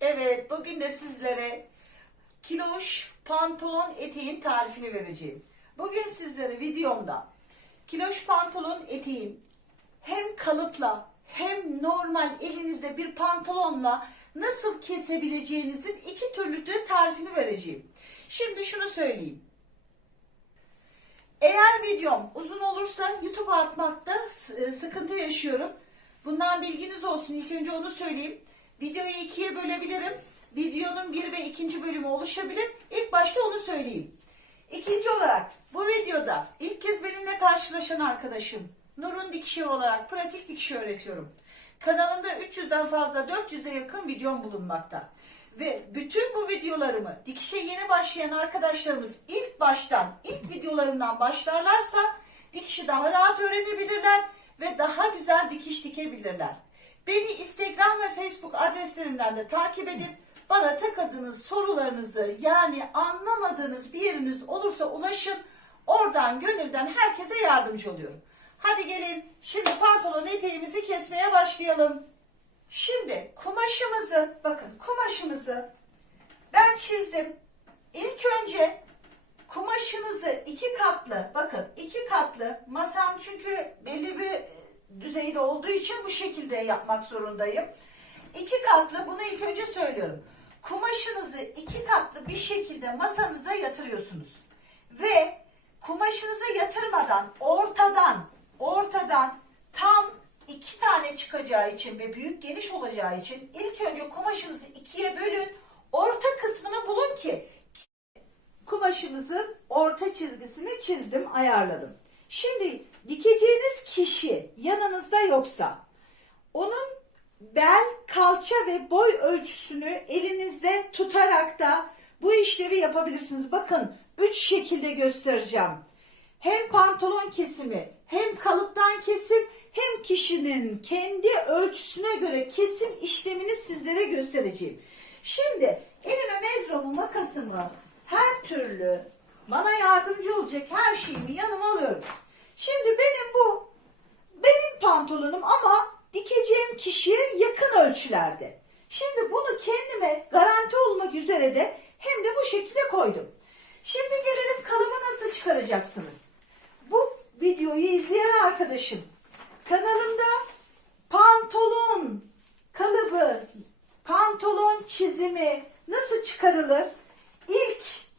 Evet, bugün de sizlere kiloş pantolon eteğin tarifini vereceğim. Bugün sizlere videomda kiloş pantolon eteğin hem kalıpla hem normal elinizde bir pantolonla nasıl kesebileceğinizin iki türlü de tarifini vereceğim. Şimdi şunu söyleyeyim. Eğer videom uzun olursa YouTube'a atmakta e, sıkıntı yaşıyorum. Bundan bilginiz olsun. İlk önce onu söyleyeyim. Videoyu ikiye bölebilirim. Videonun bir ve ikinci bölümü oluşabilir. İlk başta onu söyleyeyim. İkinci olarak bu videoda ilk kez benimle karşılaşan arkadaşım Nur'un dikişi olarak pratik dikişi öğretiyorum. Kanalımda 300'den fazla 400'e yakın videom bulunmakta. Ve bütün bu videolarımı dikişe yeni başlayan arkadaşlarımız ilk baştan, ilk videolarımdan başlarlarsa dikişi daha rahat öğrenebilirler ve daha güzel dikiş dikebilirler. Beni Instagram ve Facebook adreslerimden de takip edip bana takıldığınız sorularınızı yani anlamadığınız bir yeriniz olursa ulaşın. Oradan gönülden herkese yardımcı oluyorum. Hadi gelin şimdi pantolon eteğimizi kesmeye başlayalım. Şimdi kumaşımızı bakın kumaşımızı ben çizdim. İlk önce kumaşınızı iki katlı bakın iki katlı masam çünkü düzeyde olduğu için bu şekilde yapmak zorundayım. İki katlı bunu ilk önce söylüyorum. Kumaşınızı iki katlı bir şekilde masanıza yatırıyorsunuz. Ve kumaşınıza yatırmadan ortadan ortadan tam iki tane çıkacağı için ve büyük geniş olacağı için ilk önce kumaşınızı ikiye bölün. Orta kısmını bulun ki kumaşımızın orta çizgisini çizdim, ayarladım. Şimdi dikeceğiniz kişi yanınızda yoksa onun bel, kalça ve boy ölçüsünü elinizde tutarak da bu işlevi yapabilirsiniz. Bakın üç şekilde göstereceğim. Hem pantolon kesimi, hem kalıptan kesim, hem kişinin kendi ölçüsüne göre kesim işlemini sizlere göstereceğim. Şimdi elime mezromu, makasımı, her türlü bana yardımcı olacak her şeyimi yanıma alıyorum. Şimdi benim bu benim pantolonum ama dikeceğim kişiye yakın ölçülerde. Şimdi bunu kendime garanti olmak üzere de hem de bu şekilde koydum. Şimdi gelelim kalıbı nasıl çıkaracaksınız. Bu videoyu izleyen arkadaşım kanalımda pantolon kalıbı, pantolon çizimi nasıl çıkarılır? İlk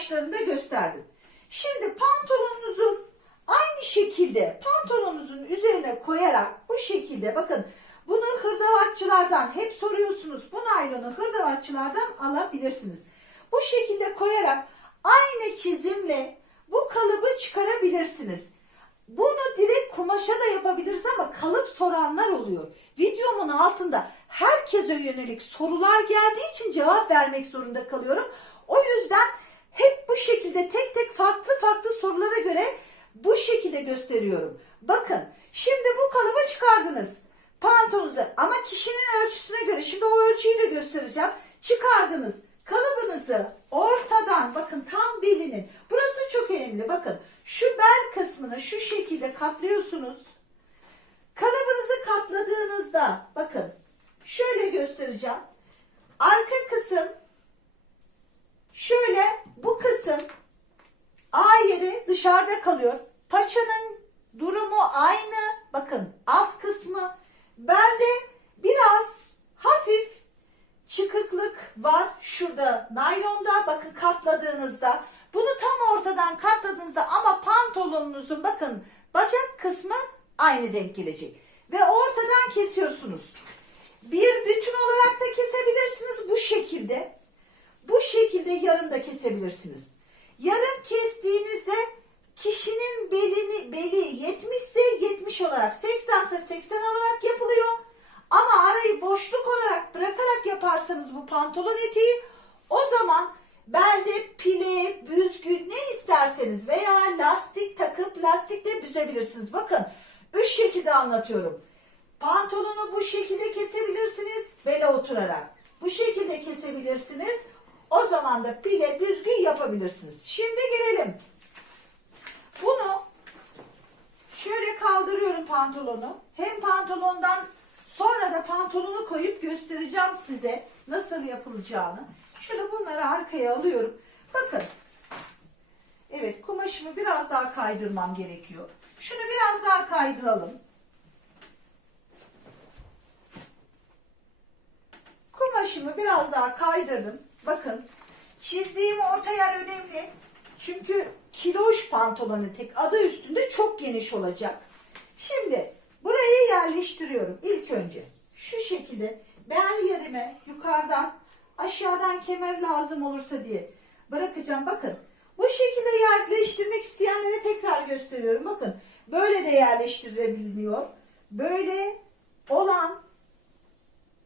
başlarında gösterdim. Şimdi pantolonunuzun aynı şekilde pantolonunuzun üzerine koyarak bu şekilde bakın bunu hırdavatçılardan hep soruyorsunuz. Bu naylonu hırdavatçılardan alabilirsiniz. Bu şekilde koyarak aynı çizimle bu kalıbı çıkarabilirsiniz. Bunu direkt kumaşa da yapabiliriz ama kalıp soranlar oluyor. Videomun altında herkese yönelik sorular geldiği için cevap vermek zorunda kalıyorum. O yüzden hep bu şekilde tek tek farklı farklı sorulara göre şekilde gösteriyorum. Bakın şimdi bu kalıbı çıkardınız. Pantolonunuzu ama kişinin ölçüsüne göre şimdi o ölçüyü de göstereceğim. Çıkardınız kalıbınızı ortadan bakın tam belinin burası çok önemli bakın şu bel kısmını şu şekilde katlıyorsunuz. Kalıbınızı katladığınızda bakın şöyle göstereceğim. Arka kısım şöyle bu kısım A yeri dışarıda kalıyor. Paçanın durumu aynı. Bakın alt kısmı. Belde biraz hafif çıkıklık var şurada naylonda. Bakın katladığınızda. Bunu tam ortadan katladığınızda ama pantolonunuzun bakın bacak kısmı aynı denk gelecek. Ve ortadan kesiyorsunuz. Bir bütün olarak da kesebilirsiniz bu şekilde. Bu şekilde yarım da kesebilirsiniz yarım kestiğinizde kişinin belini beli 70 ise 70 olarak 80 ise 80 olarak yapılıyor ama arayı boşluk olarak bırakarak yaparsanız bu pantolon eteği o zaman belde pile, büzgü ne isterseniz veya lastik takıp lastikle büzebilirsiniz. Bakın üç şekilde anlatıyorum. Pantolonu bu şekilde kesebilirsiniz bele oturarak. Bu şekilde kesebilirsiniz. O zaman da pile, büzgü yapabilirsiniz. Şimdi gelelim. Bunu şöyle kaldırıyorum pantolonu. Hem pantolondan Sonra da pantolonu koyup göstereceğim size nasıl yapılacağını. Şöyle bunları arkaya alıyorum. Bakın. Evet kumaşımı biraz daha kaydırmam gerekiyor. Şunu biraz daha kaydıralım. Kumaşımı biraz daha kaydırdım. Bakın çizdiğim orta yer önemli. Çünkü kiloş pantolon etek adı üstünde çok geniş olacak. Şimdi burayı yerleştiriyorum ilk önce. Şu şekilde bel yerime yukarıdan aşağıdan kemer lazım olursa diye bırakacağım. Bakın bu şekilde yerleştirmek isteyenlere tekrar gösteriyorum. Bakın böyle de yerleştirilebiliyor. Böyle olan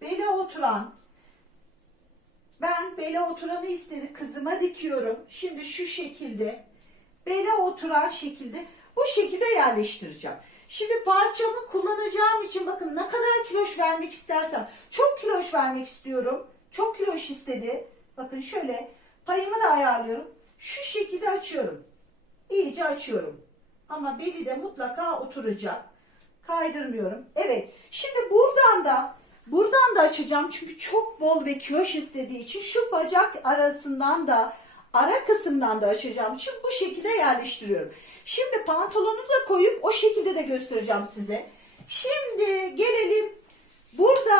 bele oturan ben bele oturanı istedi kızıma dikiyorum. Şimdi şu şekilde bele oturan şekilde bu şekilde yerleştireceğim. Şimdi parçamı kullanacağım için bakın ne kadar kiloş vermek istersem çok kiloş vermek istiyorum. Çok kiloş istedi. Bakın şöyle payımı da ayarlıyorum. Şu şekilde açıyorum. İyice açıyorum. Ama beli de mutlaka oturacak. Kaydırmıyorum. Evet. Şimdi buradan da buradan da açacağım çünkü çok bol ve kiloş istediği için şu bacak arasından da ara kısımdan da açacağım için bu şekilde yerleştiriyorum. Şimdi pantolonu da koyup o şekilde de göstereceğim size. Şimdi gelelim burada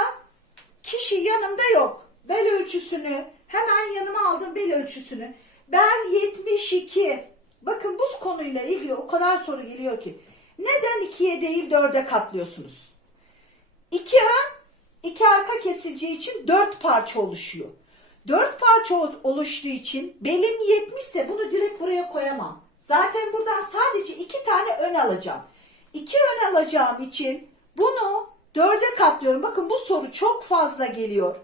kişi yanımda yok. Bel ölçüsünü hemen yanıma aldım bel ölçüsünü. Ben 72. Bakın bu konuyla ilgili o kadar soru geliyor ki. Neden 2'ye değil 4'e katlıyorsunuz? 2 ön, 2 arka kesileceği için 4 parça oluşuyor. 4 parça ol- oluştuğu için belim 70 ise bunu direkt buraya koyamam. Zaten buradan sadece 2 tane ön alacağım. 2 ön alacağım için bunu 4'e katlıyorum. Bakın bu soru çok fazla geliyor.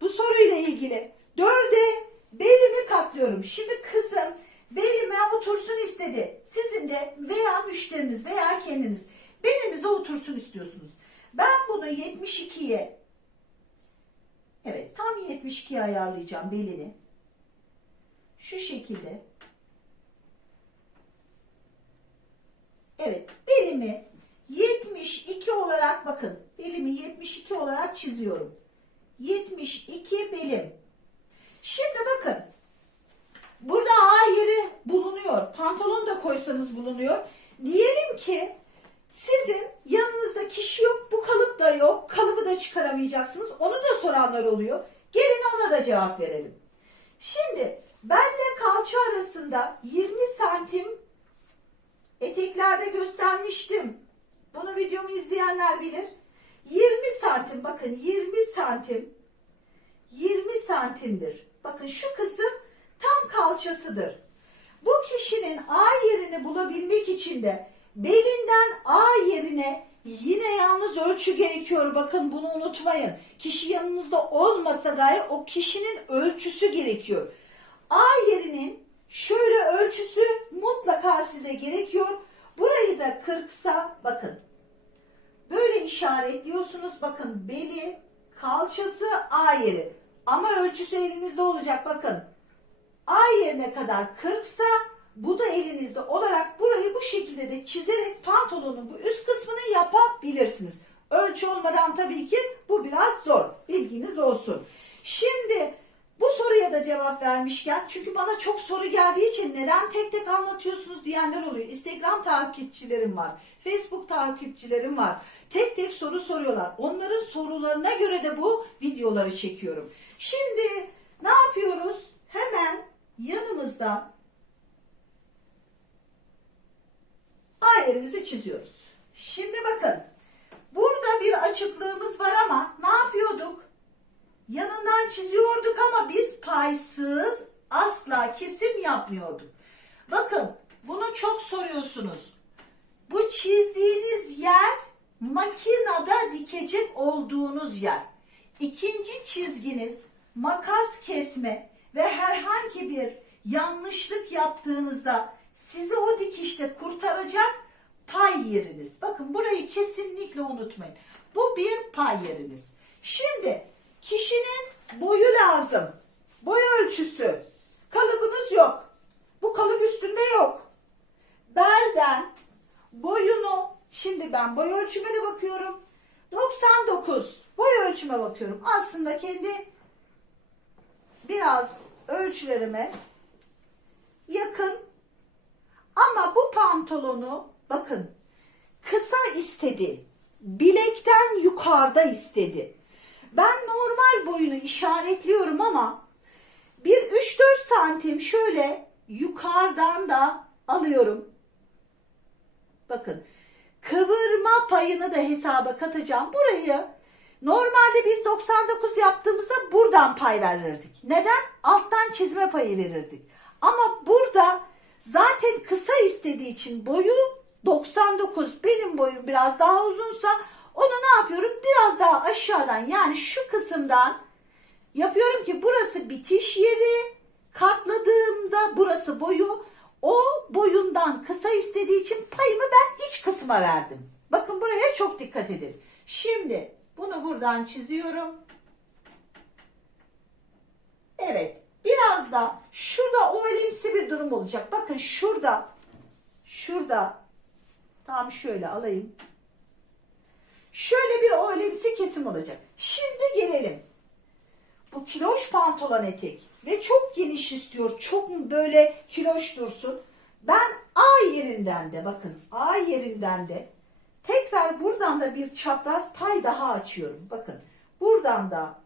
Bu soruyla ilgili dörde belimi katlıyorum. Şimdi kızım belime otursun istedi. Sizin de veya müşteriniz veya kendiniz belinize otursun istiyorsunuz. Ben bunu 72'ye evet tam 72'ye ayarlayacağım belini. Şu şekilde. Evet belimi 72 olarak bakın belimi 72 olarak çiziyorum. 72 belim. Şimdi bakın. Burada A yeri bulunuyor. Pantolon da koysanız bulunuyor. Diyelim ki sizin yanınızda kişi yok, bu kalıp da yok. Kalıbı da çıkaramayacaksınız. Onu da soranlar oluyor. Gelin ona da cevap verelim. Şimdi benle kalça arasında 20 santim eteklerde göstermiştim. Bunu videomu izleyenler bilir. 20 santim bakın 20 santim 20 santimdir. Bakın şu kısım tam kalçasıdır. Bu kişinin A yerini bulabilmek için de belinden A yerine yine yalnız ölçü gerekiyor. Bakın bunu unutmayın. Kişi yanınızda olmasa dahi o kişinin ölçüsü gerekiyor. A yerinin şöyle ölçüsü mutlaka size gerekiyor. Burayı da 40'sa bakın Böyle işaretliyorsunuz. Bakın beli, kalçası A yeri. Ama ölçüsü elinizde olacak. Bakın. A yerine kadar 40 sa bu da elinizde olarak burayı bu şekilde de çizerek pantolonun bu üst kısmını yapabilirsiniz. Ölçü olmadan tabii ki bu biraz zor. Bilginiz olsun. Şimdi bu soruya da cevap vermişken çünkü bana çok soru geldiği için neden tek tek anlatıyorsunuz diyenler oluyor. Instagram takipçilerim var. Facebook takipçilerim var. Tek tek soru soruyorlar. Onların sorularına göre de bu videoları çekiyorum. Şimdi ne yapıyoruz? Hemen yanımızda A yerimizi çiziyoruz. Şimdi bakın. Burada bir açıklığımız var ama ne yapıyorduk? Yanından çiziyorduk ama biz paysız asla kesim yapmıyorduk. Bakın bunu çok soruyorsunuz. Bu çizdiğiniz yer makinede dikecek olduğunuz yer. İkinci çizginiz makas kesme ve herhangi bir yanlışlık yaptığınızda sizi o dikişte kurtaracak pay yeriniz. Bakın burayı kesinlikle unutmayın. Bu bir pay yeriniz. Şimdi kişinin boyu lazım. Boy ölçüsü. Kalıbınız yok. Bu kalıp üstünde yok. Belden boyunu şimdi ben boy ölçüme de bakıyorum. şuna bakıyorum. Aslında kendi biraz ölçülerime yakın ama bu pantolonu bakın kısa istedi. Bilekten yukarıda istedi. Ben normal boyunu işaretliyorum ama bir 3-4 santim şöyle yukarıdan da alıyorum. Bakın kıvırma payını da hesaba katacağım. Burayı normalde biz 99 yaptığımızda buradan pay verirdik. Neden? Alttan çizme payı verirdik. Ama burada zaten kısa istediği için boyu 99 benim boyum biraz daha uzunsa onu ne yapıyorum? Biraz daha aşağıdan yani şu kısımdan yapıyorum ki burası bitiş yeri katladığımda burası boyu o boyundan kısa istediği için payımı ben iç kısma verdim. Bakın buraya çok dikkat edin. Şimdi bunu buradan çiziyorum. Evet biraz da şurada o elimsi bir durum olacak. Bakın şurada şurada tam şöyle alayım. Şöyle bir o elimsi kesim olacak. Şimdi gelelim. Bu kiloş pantolon etek ve çok geniş istiyor. Çok böyle kiloş dursun. Ben A yerinden de bakın A yerinden de tekrar buradan da bir çapraz pay daha açıyorum. Bakın buradan da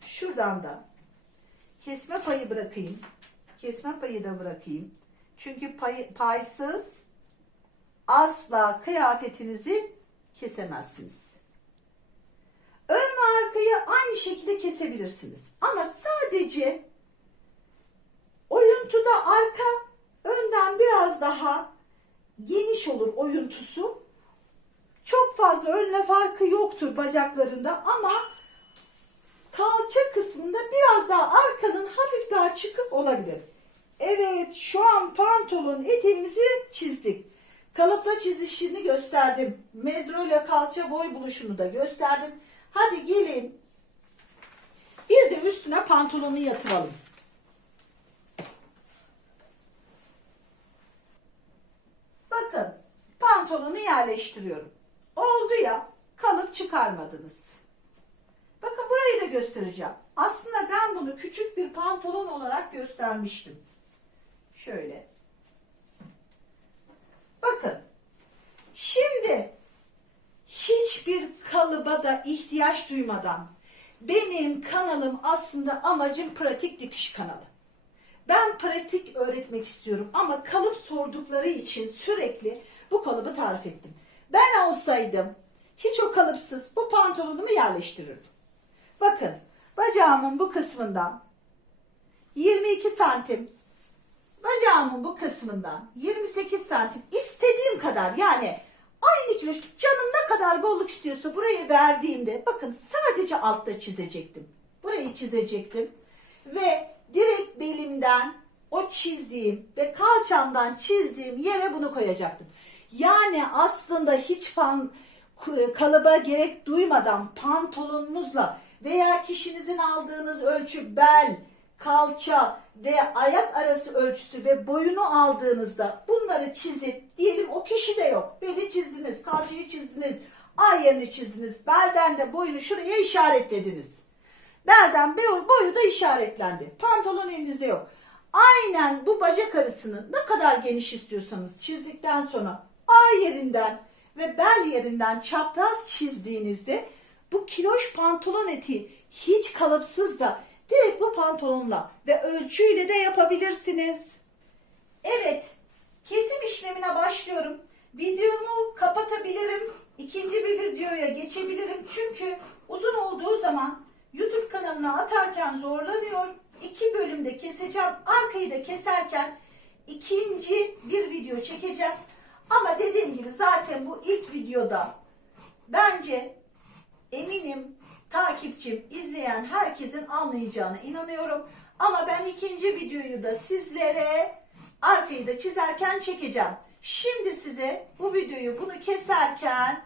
şuradan da kesme payı bırakayım. Kesme payı da bırakayım. Çünkü pay, paysız asla kıyafetinizi kesemezsiniz. Ön ve arkayı aynı şekilde kesebilirsiniz. Ama sadece oyuntuda arka önden biraz daha geniş olur oyuntusu. Çok fazla önle farkı yoktur bacaklarında ama kalça kısmında biraz daha arkanın hafif daha çıkık olabilir. Evet şu an pantolon eteğimizi çizdik. Kalıpla çizişini gösterdim. Mezro ile kalça boy buluşunu da gösterdim. Hadi gelin. Bir de üstüne pantolonu yatıralım. Bakın pantolonu yerleştiriyorum. Oldu ya kalıp çıkarmadınız. Bakın burayı da göstereceğim. Aslında ben bunu küçük bir pantolon olarak göstermiştim. Şöyle. Bakın. Şimdi hiçbir kalıba da ihtiyaç duymadan benim kanalım aslında amacım pratik dikiş kanalı. Ben pratik öğretmek istiyorum ama kalıp sordukları için sürekli bu kalıbı tarif ettim. Ben olsaydım hiç o kalıpsız bu pantolonumu yerleştirirdim. Bakın bacağımın bu kısmından 22 santim bacağımın bu kısmından 28 santim istediğim kadar yani aynı kilo canım ne kadar bolluk istiyorsa burayı verdiğimde bakın sadece altta çizecektim. Burayı çizecektim ve direkt belimden o çizdiğim ve kalçamdan çizdiğim yere bunu koyacaktım. Yani aslında hiç pan, kalıba gerek duymadan pantolonunuzla veya kişinizin aldığınız ölçü bel, kalça ve ayak arası ölçüsü ve boyunu aldığınızda bunları çizip diyelim o kişi de yok. Beli çizdiniz, kalçayı çizdiniz, ay yerini çizdiniz, belden de boyunu şuraya işaretlediniz. Belden boyu da işaretlendi. Pantolon elinizde yok. Aynen bu bacak arasını ne kadar geniş istiyorsanız çizdikten sonra A yerinden ve bel yerinden çapraz çizdiğinizde bu kiloş pantolon eti hiç kalıpsız da direkt bu pantolonla ve ölçüyle de yapabilirsiniz. Evet, kesim işlemine başlıyorum. Videomu kapatabilirim. İkinci bir videoya geçebilirim. Çünkü uzun olduğu zaman YouTube kanalına atarken zorlanıyor. İki bölümde keseceğim. Arkayı da keserken ikinci bir video çekeceğim. Ama dediğim gibi zaten bu ilk videoda bence eminim takipçim, izleyen herkesin anlayacağına inanıyorum. Ama ben ikinci videoyu da sizlere arkayı da çizerken çekeceğim. Şimdi size bu videoyu bunu keserken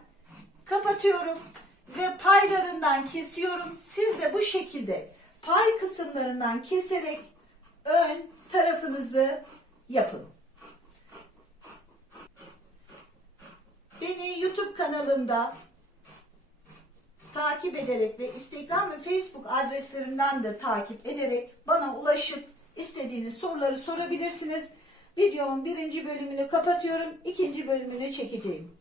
kapatıyorum ve paylarından kesiyorum. Siz de bu şekilde pay kısımlarından keserek ön tarafınızı yapın. Beni YouTube kanalımda takip ederek ve Instagram ve Facebook adreslerimden de takip ederek bana ulaşıp istediğiniz soruları sorabilirsiniz. Videomun birinci bölümünü kapatıyorum. ikinci bölümünü çekeceğim.